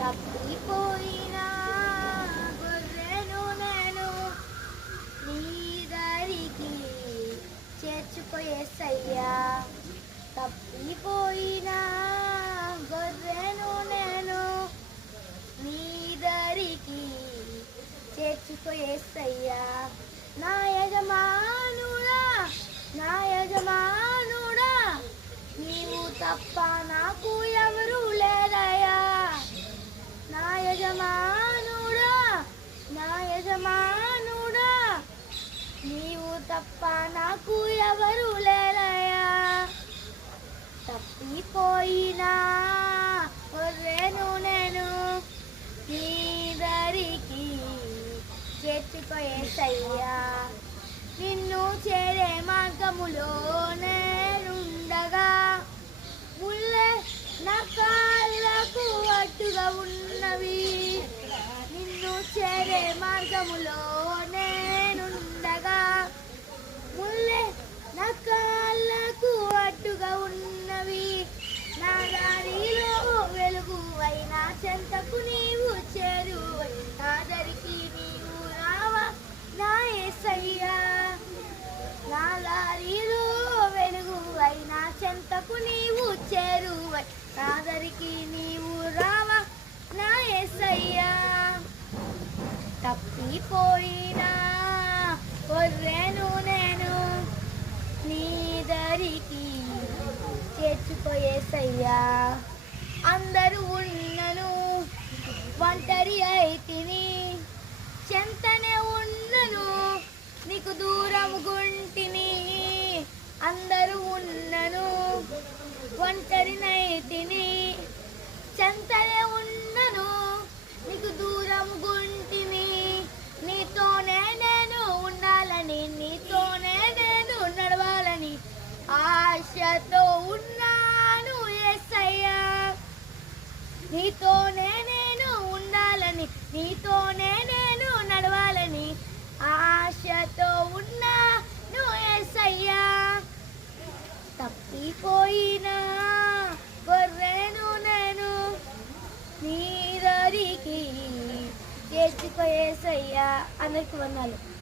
తప్పిపోయిన గొర్రెను నేను నీ దరికి చేర్చుకో యేసయ్యా. తప్పిపోయిన గొర్రెను నేను నీ దరికి చేర్చుకో యేసయ్యా. నా యజమానుడా, నా యజమానుడా, నీవు తప్ప నాకు ఎవరు లేరయ్యా. నా యజమానుడా, నా యజమానుడా, నీవు తప్ప నాకు ఎవరు లేరయ్యా. తప్పిపోయిన గొర్రెను నేను నీ దరికి చేర్చుకో యేసయ్యా. నిన్ను చేరే మార్గములో నేనుండగా ముల్లె నా కాళ్ళకు అడ్డుగా ఉన్నవి. నిన్ను చేరే మార్గములో నేనుండగా ముల్లె నా కాళ్ళకు అడ్డుగా ఉన్నవి. నా దారిలో వెలుగువై నా చెంతకు నీవు చేరువై నా దరికి నీవు రావా నా యేసయ్యా. నా దారిలో వెలుగువై నా చెంతకు నీవు చేరువై నా దరికి నీవు రావా నా యేసయ్యా. తప్పిపోయిన గొర్రెను నేను నీ దరికి చేర్చుకో యేసయ్యా. అందరూ ఉన్నను ఒంటరి అయితిని, చెంతనే ఉన్నను నీకు దూరం గుంటిని. అందరూ ఉన్నను ఒంటరినైతిని, చెంతనే ఉన్నను నీకు దూరం గుంటిని. నీతోనే నేను ఉండాలని, నీతోనే నేను నడవాలని ఆశతో ఉన్నాను యేసయ్యా. నీతోనే నేను ఉండాలని, నీతోనే నేను నడవాలని ఆశతో ఉన్నాను యేసయ్యా. తప్పిపోయిన గొర్రెను నేను నీ దరికి చేర్చుకో యేసయ్యా. అందరికీ వందనాలు.